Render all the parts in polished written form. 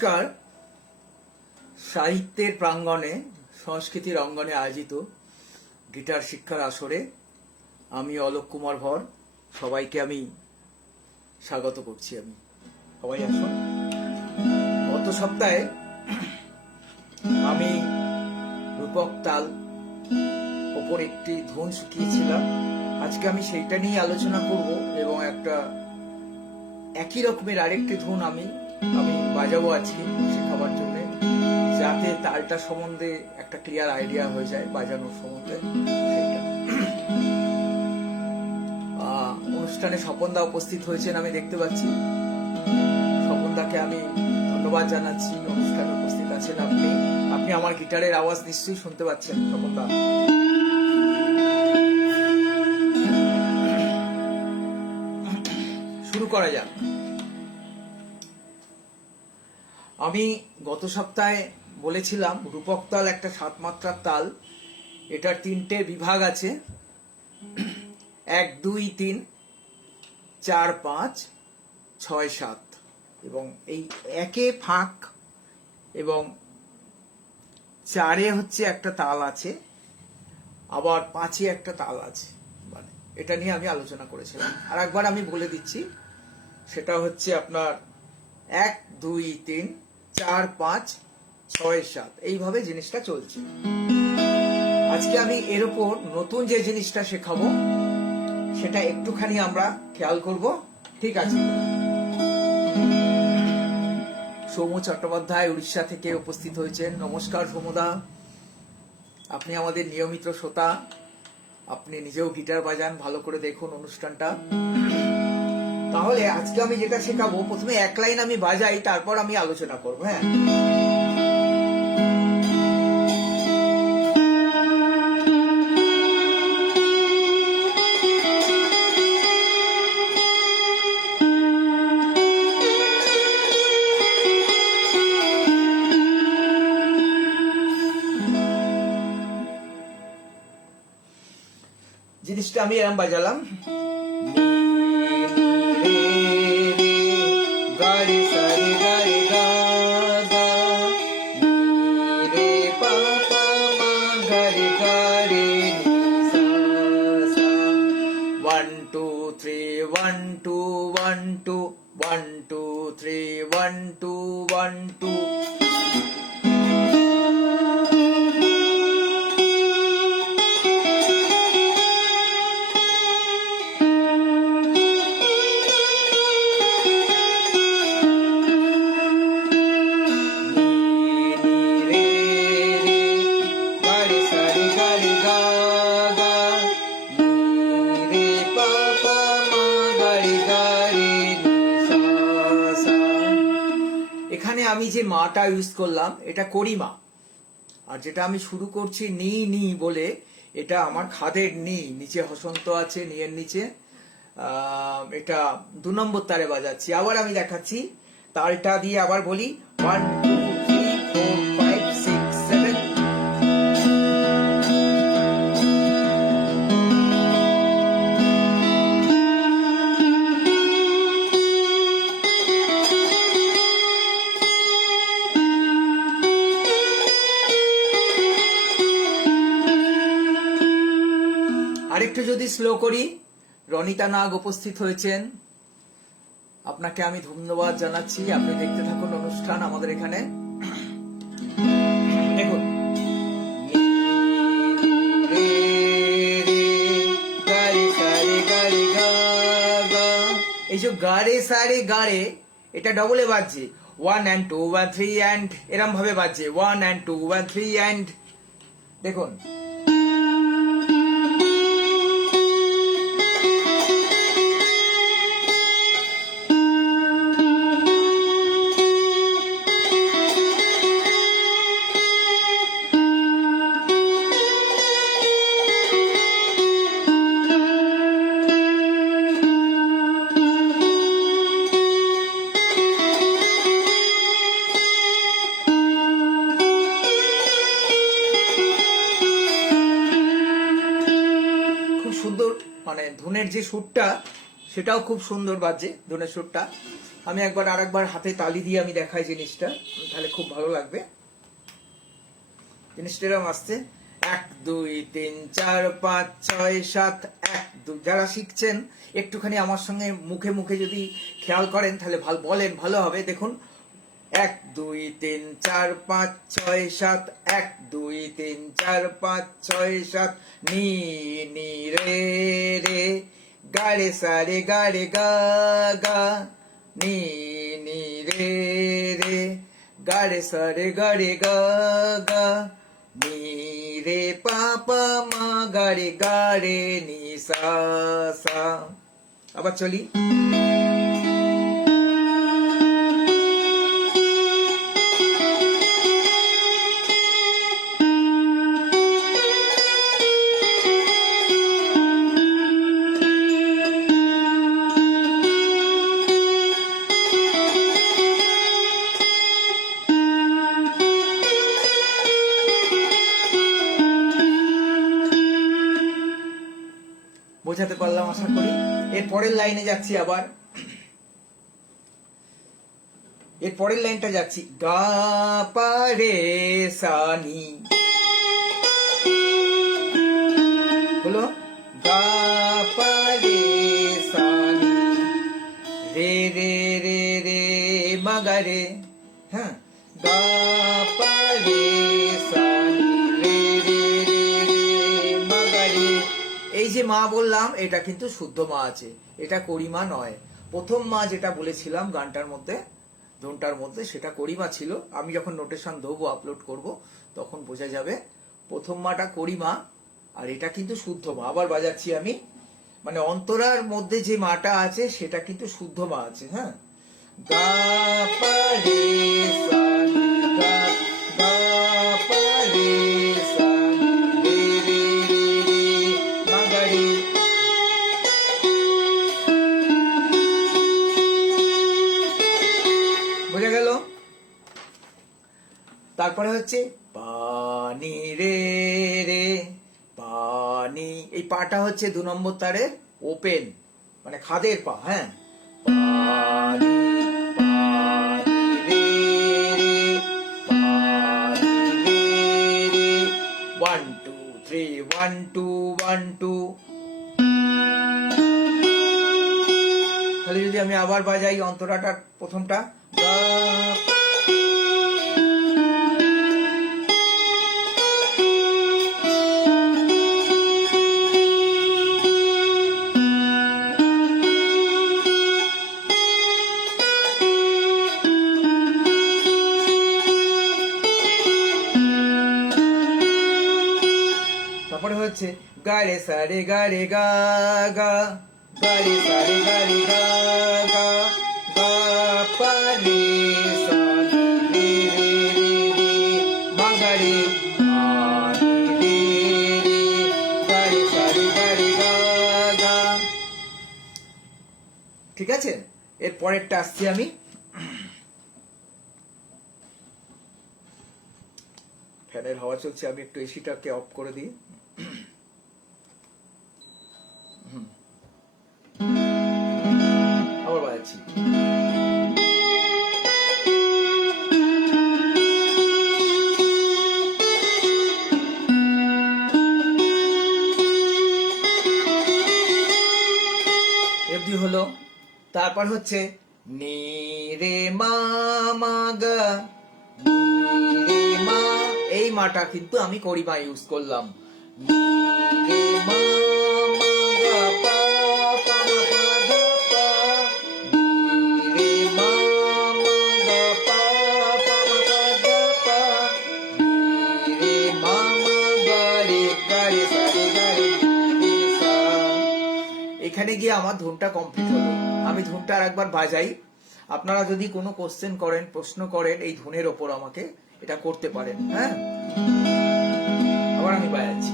নমস্কার। সাহিত্যের প্রাঙ্গণে, সংস্কৃতির অঙ্গনে আয়োজিত গিটার শিক্ষার আসরে আমি অলোক কুমার ভর সবাইকে আমি স্বাগত করছি। আমি সবাই আসুন। গত সপ্তাহে আমি রূপক তাল ওপর একটি ধুন শিখিয়েছিলাম। আজকে আমি সেইটা নিয়ে আলোচনা করব এবং একটা একই রকমের আরেকটি ধুন আমি বাজাবো আজকে শেখাবার জন্য, যাতে তালটা সম্বন্ধে একটা ক্লিয়ার আইডিয়া হয়ে যায় বাজানোর সম্বন্ধে। সেটা অনুষ্ঠানে স্বপনদা উপস্থিত হয়েছেন, আমি দেখতে পাচ্ছি। স্বপনদাকে আমি ধন্যবাদ জানাচ্ছি। অনুষ্ঠানে উপস্থিত আছেন আপনি আমার গিটারের আওয়াজ নিশ্চয়ই শুনতে পাচ্ছেন স্বপনদা। শুরু করা যাক। আমি গত সপ্তাহে বলেছিলাম রূপক তাল একটা 7 মাত্রার তাল। এটার 3টে বিভাগ আছে, 1 2 3 4 5 6 7, এবং এই 1-এ ফাঁক এবং 4-এ হচ্ছে একটা তাল আছে, আবার 5-এ একটা তাল আছে। মানে এটা নিয়ে আমি আলোচনা করেছিলাম। আর একবার আমি বলে দিচ্ছি, সেটা হচ্ছে আপনার 1 2 3 4 5 6 7, এইভাবে জিনিসটা চলছে। আজকে আমি এর উপর নতুন যে জিনিসটা শেখাবো সেটা একটুখানি আমরা খেয়াল করব, ঠিক আছে? সৌম্য চট্টোপাধ্যায় উড়িষ্যা থেকে উপস্থিত হয়েছেন। নমস্কার সৌম্যদা, আপনি আমাদের নিয়মিত শ্রোতা। আপনি নিজেও গিটার বাজান, ভালো করে দেখুন অনুষ্ঠানটা। তাহলে আজকে আমি যেটা শেখাবো, প্রথমে 1 লাইন আমি বাজাই, তারপর আমি আলোচনা করবো। হ্যাঁ, জিনিসটা আমি এরম বাজালাম। One two three, 1 2 1 2 1 2 3 1 2 1 2। এখানে আমি যে মাটা ইউজ করলাম এটা করিমা, আর যেটা আমি শুরু করছি নি নি বলে, এটা আমার খাদের নি, নিচে হসন্ত আছে, নিয়ের নিচে। এটা 2 নম্বর তারে বাজাচ্ছি। আবার আমি দেখাচ্ছি, তালটা দিয়ে আবার বলি 1 2 3 4 5 6 7। আরেকটু যদি স্লো করি, রনিতা নাগ উপস্থিত হয়েছেন, আপনাকে আমি ধন্যবাদ জানাচ্ছি। আপনি দেখতে থাকুন অনুষ্ঠান আমাদের এখানে। দেখুন, এই যে গারে সারে গারে, এটা ডবলে বাজছে। 1 and 2 1 3 and এরম ভাবে বাজছে 1 and 2 1 3 and। দেখুন, মানে ধুনের যে সুরটা সেটাও খুব সুন্দর বাজে ধনের সুরটা। আমি আরেকবার হাতে তালি দিয়ে আমি দেখাই জিনিসটা, তাহলে খুব ভালো লাগবে। জিনিসটা এরকম আসছে 1 2 3 4 5 6 7 1 2। যারা শিখছেন একটুখানি আমার সঙ্গে মুখে মুখে যদি খেয়াল করেন তাহলে বলেন ভালো হবে। দেখুন 1 2 3 4 5 6 7 1 2 3 4 5 6 7 নি নি রে রে গা রে সা রে গা রে গা গা নি নি রে রে গা রে সা রে গা রে গা গা নি রে পা পা মা গা রে নি সা সা। আবার চলি। বোঝাতে পারলাম আশা করি। এর পরের লাইনে যাচ্ছি আবার। এর পরের লাইনটা যাচ্ছি গা পা রে সা নি। হলো গা পা রে সা নি রে রে রে রে মা গা রে। হ্যাঁ, গা পা রে সা নি রে রে রে রে মা গা রে। এই যে মা বললাম এটা কিন্তু শুদ্ধ মা আছে, এটা করিমা নয়। প্রথম মা যেটা বলেছিলাম গানটার মধ্যে, ধুনটার মধ্যে, সেটা করিমা ছিল। আমি যখন নোটেশন দেবো, আপলোড করব, তখন বোঝা যাবে প্রথম মাটা করিমা আর এটা কিন্তু শুদ্ধ মা। আবার বাজাচ্ছি আমি, মানে অন্তরার মধ্যে যে মাটা আছে সেটা কিন্তু শুদ্ধ মা আছে। হ্যাঁ, গা পা রে সা নি গা গা পা রে সা নি রে রে রে রে মা গা রে। বোঝা গেল? তারপরে হচ্ছে পানি রে রে পানি। এই পাটা হচ্ছে 2 নম্বর তারের ওপেন, মানে খাদের পা। হ্যাঁ, পানি পানি রে রে পানি রে রে 1 2 3 1 2 1 2। তাহলে যদি আমি আবার বাজাই অন্তরাটার প্রথমটা গা। তারপরে হচ্ছে গা রে সা রে গা রে গা গা গা রে সা রে গা রে গা গা গা পা রে সা নি রে রে রে মা গা রে নি রে রে গা রে সা রে গা রে গা গা। ঠিক আছে, এর পরেরটা আসছি আমি। ফ্যানের হাওয়া চলছে, আমি একটু এসিটাকে অফ করে দিই। আবার বাজাচ্ছি। এমনি হলো। তারপর হচ্ছে নি রে মা মা গা নি রে মা। এই মাটা কিন্তু আমি করিমা ইউজ করলাম। নি রে মা মা গা পা পা মা পা ধা পা নি রে মা মা গা পা পা মা পা ধা পা নি রে মা মা গা রে সা রে গা রে নি রে সা। এখানে গিয়ে আমার ধুনটা কমপ্লিট হলো। আমি ধুনটা আরেকবার বাজাই। আপনারা যদি কোনো কোশ্চেন করেন, প্রশ্ন করেন এই ধুনের ওপর, আমাকে এটা করতে পারেন। হ্যাঁ, আবার আমি বাজাচ্ছি।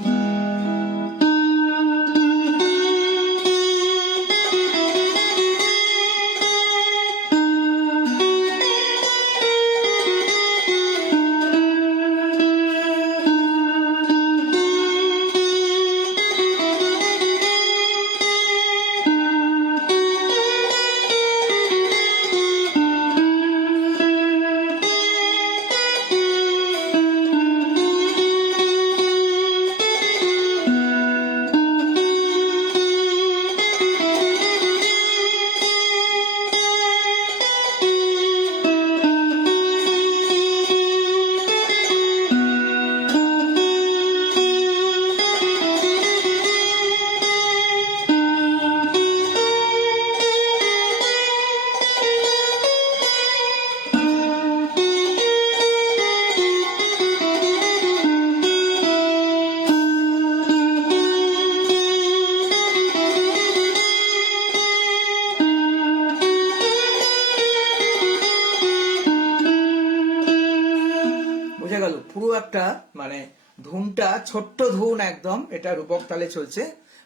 বিভাগটা মানে ধুনটা ছোট্ট ধুন একদম, এটা রূপক তালে চলছে,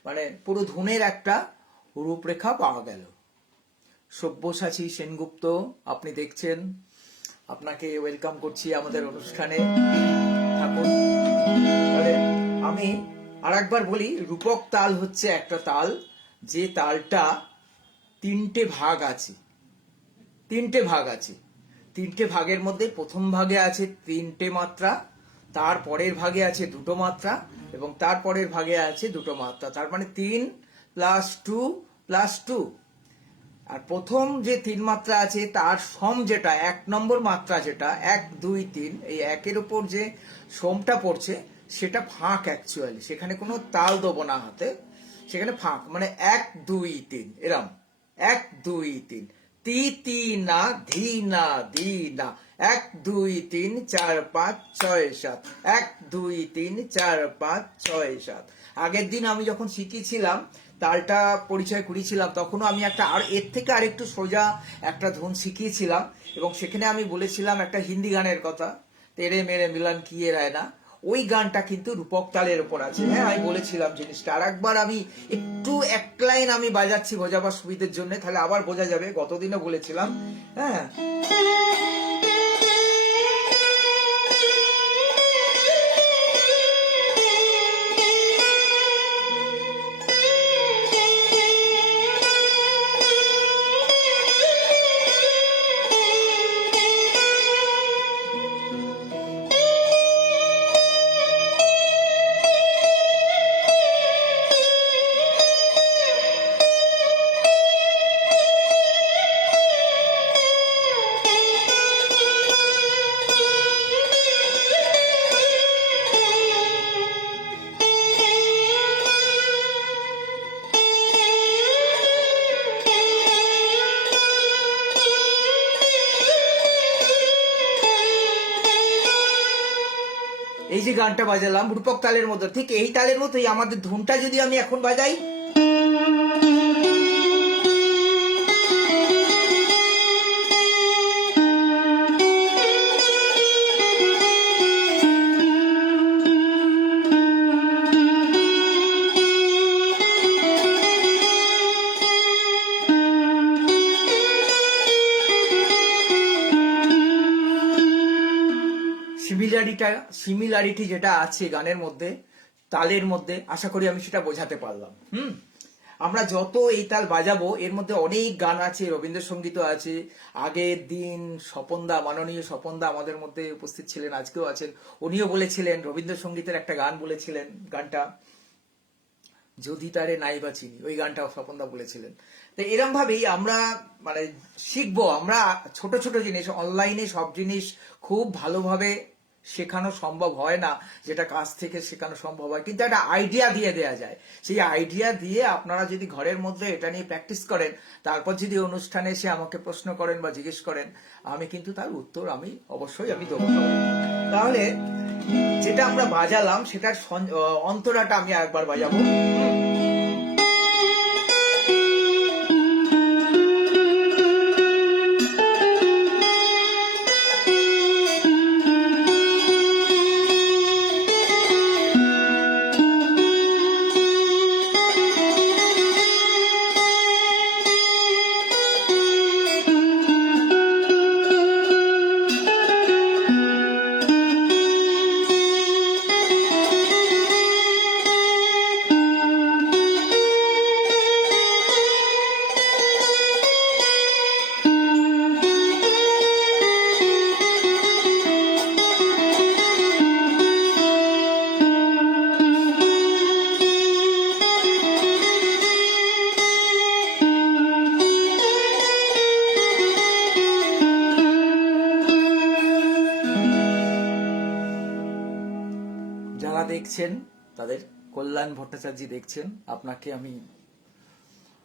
মানে পুরো ধুনের একটা রূপরেখা পাওয়া গেল। সব্যসাচী সেনগুপ্ত আপনি দেখছেন, আপনাকে ওয়েলকাম করছি আমাদের অনুষ্ঠানে, থাকুন। তাহলে আমি আরেকবার বলি, রূপক তাল হচ্ছে একটা তাল যে তালটা তিনটে ভাগ আছে, তিনটে ভাগ আছে। তিনটে ভাগের মধ্যে প্রথম ভাগে আছে তিনটে মাত্রা, তার পরের ভাগে আছে দুটো মাত্রা, এবং তার পরের ভাগে আছে দুটো মাত্রা, তার মানে 3 + 2 + 2। আর প্রথম যে 3 মাত্রা আছে তার সম যেটা 1 নম্বর মাত্রা, যেটা 1 2 3, এই একের উপর যে সমটা পড়ছে সেটা ফাঁক অ্যাকচুয়ালি, সেখানে কোনো তাল দেবো না হাতে, সেখানে ফাঁক, মানে 1 2 3 এরম 1 2 3, তি তি না ধি না দি না, 1 2 3 4 5 6 7, 1 2 3 4 5 6 7। আগের দিন আমি যখন শিখিয়েছিলাম, তালটা পরিচয় করিয়েছিলাম, তখনও আমি একটা আর এর থেকে আরেকটু সোজা একটা ধুন শিখিয়েছিলাম, এবং সেখানে আমি বলেছিলাম একটা হিন্দি গানের কথা, তেরে মেরে মিলন কিয়ে রায়না, ওই গানটা কিন্তু রূপক তালের উপর আছে। হ্যাঁ, আমি বলেছিলাম জিনিসটা, আর একবার আমি একটু এক লাইন আমি বাজাচ্ছি বোঝাবার সুবিধের জন্য, তাহলে আবার বোঝা যাবে, গতদিনও বলেছিলাম। হ্যাঁ, এই যে গানটা বাজালাম রূপক তালের মধ্যে, ঠিক এই তালের মতোই আমাদের ধুনটা যদি আমি এখন বাজাই, সিমিলারিটি যেটা আছে গানের মধ্যে, তালের মধ্যে, আশা করি আমি সেটা বোঝাতে পারলাম। আমরা যত এই তাল বাজাবো এর মধ্যে অনেক গান আছে, রবীন্দ্রসঙ্গীতও আছে। আগের দিন স্বপনদা, মাননীয় স্বপনদা আমাদের মধ্যে উপস্থিত ছিলেন, আজকেও আছেন, উনিও বলেছিলেন রবীন্দ্রসঙ্গীতের একটা গান বলেছিলেন, গানটা যদি তারে নাইবা চিনি, ওই গানটাও স্বপনদা বলেছিলেন। তো এরম ভাবেই আমরা মানে শিখবো। আমরা ছোট ছোট জিনিস, অনলাইনে সব জিনিস খুব ভালোভাবে শেখানো সম্ভব হয় না, যেটা কাছ থেকে শেখানো সম্ভব হয়, কিন্তু একটা আইডিয়া দিয়ে দেয়া যায়। সেই আইডিয়া দিয়ে আপনারা যদি ঘরের মধ্যে এটা নিয়ে প্র্যাকটিস করেন, তারপর যদি অনুষ্ঠানে এসে আমাকে প্রশ্ন করেন বা জিজ্ঞেস করেন, আমি কিন্তু তার উত্তর আমি অবশ্যই দেবো। তাহলে যেটা আমরা বাজালাম সেটার অন্তরাটা আমি একবার বাজাবো। যারা দেখছেন তাদের, কল্যাণ ভট্টাচার্য দেখছেন, আপনাকে আমি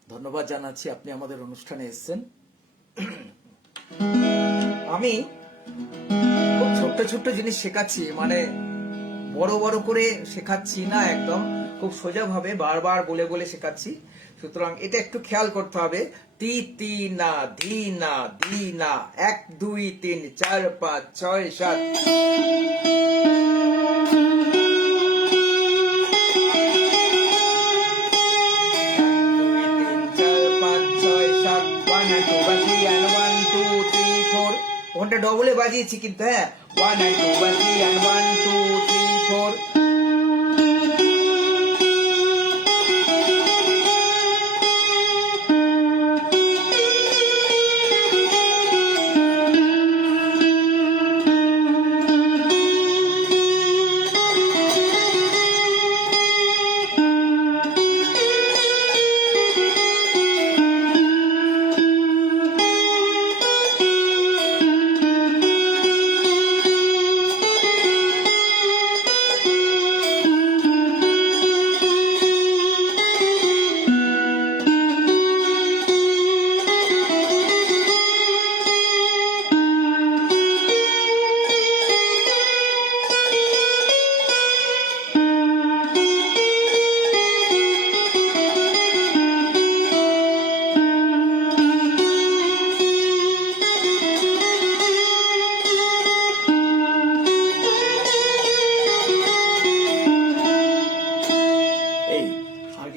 ধন্যবাদ জানাচ্ছি, আপনি আমাদের অনুষ্ঠানে এসেছেন। আমি খুব ছোট্ট ছোট্ট জিনিস শেখাচ্ছি, মানে বড় বড় করে শেখাচ্ছি না, একদম খুব সোজা ভাবে বারবার বলে বলে শেখাচ্ছি। সুতরাং এটা একটু খেয়াল করতে হবে। তি তি না ধি না দি না, 1 2 3 4 5 6 7। and 2 by 3 and 1 2 3 4 ওখানটা ডবলে বাজিয়েছি কিন্তু হ্যাঁ 1 and 2 by 3 and 1 2 3 4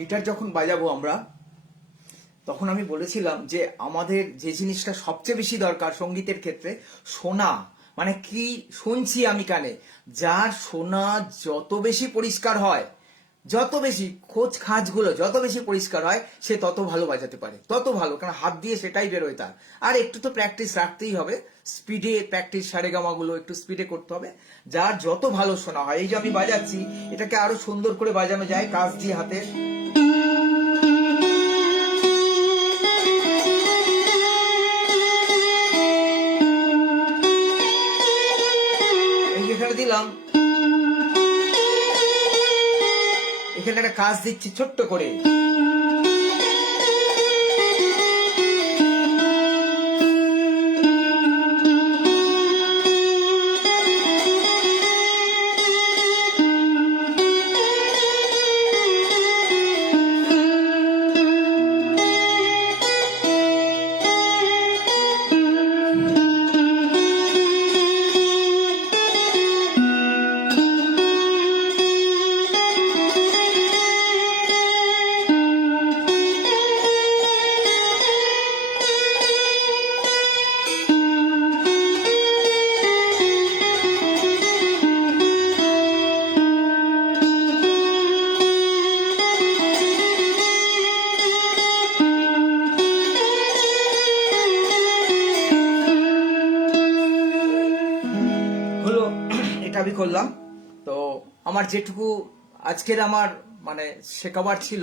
গিটার যখন বাজাবো আমরা তখন আমি বলেছিলাম যে আমাদের যে জিনিসটা সবচেয়ে বেশি দরকার সঙ্গীতের ক্ষেত্রে শোনা, মানে কি শুনছি আমি কানে, যার শোনা যত বেশি পরিষ্কার হয়, যত বেশি খোঁজ খাঁজগুলো যত বেশি পরিষ্কার হয় সে তত ভালো বাজাতে পারে, তত ভালো, কারণ হাত দিয়ে সেটাই বেরোয় তার। আর একটু তো প্র্যাকটিস রাখতেই হবে, স্পিডে প্র্যাকটিস, সারেগামাগুলো একটু স্পিডে করতে হবে, যার যত ভালো শোনা হয়। এই যে আমি বাজাচ্ছি, এটাকে আরো সুন্দর করে বাজানো যায় কাজ দিয়ে হাতে। এখানে দিলাম, এখানে একটা কাজ দিচ্ছি ছোট্ট করে, আমি করলাম। তো আমার যেটুকু আজকের আমার মানে শেখাবার ছিল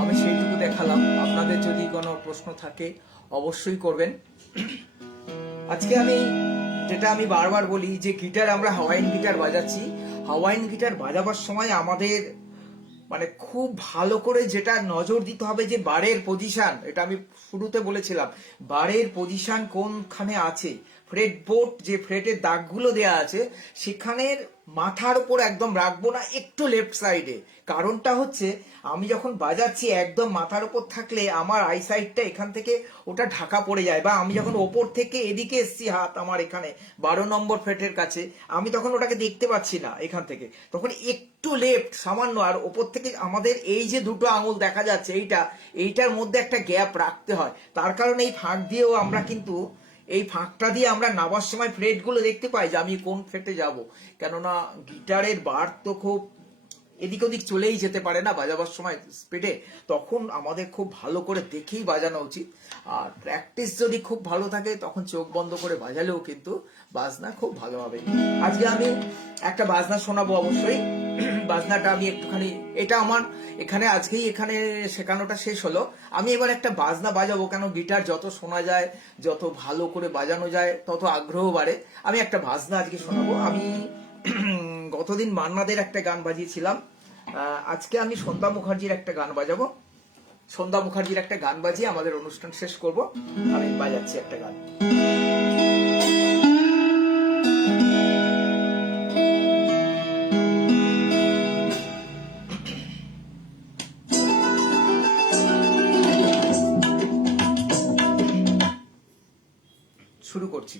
আমি সেইটুকু দেখালাম। আপনাদের যদি কোনো প্রশ্ন থাকে অবশ্যই করবেন। আজকে আমি যেটা আমি বারবার বলি যে গিটার আমরা হাওয়াইন গিটার বাজাচ্ছি, হাওয়াইন গিটার বাজাবার সময় আমাদের মানে খুব ভালো করে যেটা নজর দিতে হবে যে বারের পজিশন, এটা আমি শুরুতে বলেছিলাম, বারের পজিশন কোনখানে আছে, ফ্রেট বোর্ড যে ফ্রেটের দাগগুলো দেয়া আছে সেখানের মাথার উপর একদম রাখবো না, একটু লেফট সাইডে। কারণটা হচ্ছে আমি যখন বাজাচ্ছি একদম মাথার উপর থাকলে আমার আইসাইটটা এখান থেকে ওটা ঢাকা পড়ে যায়, বা আমি যখন ওপর থেকে এদিকে এসছি হাত আমার এখানে 12 নম্বর ফ্রেটের কাছে, আমি তখন ওটাকে দেখতে পাচ্ছি না এখান থেকে, তখন একটু লেফট সামান্য, আর ওপর থেকে আমাদের এই যে দুটো আঙুল দেখা যাচ্ছে এইটার মধ্যে একটা গ্যাপ রাখতে হয়। তার কারণে এই ফাঁক দিয়েও আমরা কিন্তু এই ফাঁকটা দিয়ে আমরা নামার সময় ফ্রেট গুলো দেখতে পাই যে আমি কোন ফ্রেটে যাব, কেননা গিটারের বার তো খুব এদিক ওদিক চলেই যেতে পারে না বাজাবার সময় স্পিডে, তখন আমাদের খুব ভালো করে দেখেই বাজানো উচিত। আর প্র্যাকটিস যদি খুব ভালো থাকে তখন চোখ বন্ধ করে বাজালেও কিন্তু বাজনা খুব ভালো হবে। আজকে আমি একটা বাজনা শোনাবো অবশ্যই। বাজনাটা আমি একটুখানি, এটা আমার এখানে শেখানোটা শেষ হলো, আমি এবার একটা বাজনা বাজাবো, কেন গিটার যত শোনা যায়, যত ভালো করে বাজানো যায় তত আগ্রহ বাড়ে। আমি একটা বাজনা আজকে শোনাবো। আমি গতদিন মান্নাদের একটা গান বাজিয়েছিলাম, আজকে আমি সন্ধ্যা মুখার্জির একটা গান বাজাবো। সন্ধ্যা মুখার্জির একটা গান বাজিয়ে আমাদের অনুষ্ঠান শেষ করব। আমি বাজাচ্ছি একটা গান। শুরু করছি।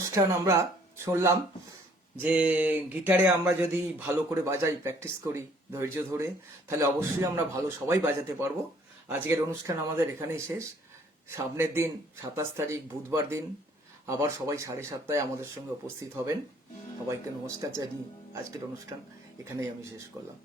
অনুষ্ঠান আমরা শুনলাম যে গিটারে আমরা যদি ভালো করে বাজাই, প্র্যাকটিস করি ধৈর্য ধরে, তাহলে অবশ্যই আমরা ভালো সবাই বাজাতে পারবো। আজকের অনুষ্ঠান আমাদের এখানেই শেষ। সামনের দিন 27 তারিখ বুধবার দিন আবার সবাই 7:30 আমাদের সঙ্গে উপস্থিত হবেন। সবাইকে নমস্কার জানিয়ে আজকের অনুষ্ঠান এখানেই আমি শেষ করলাম।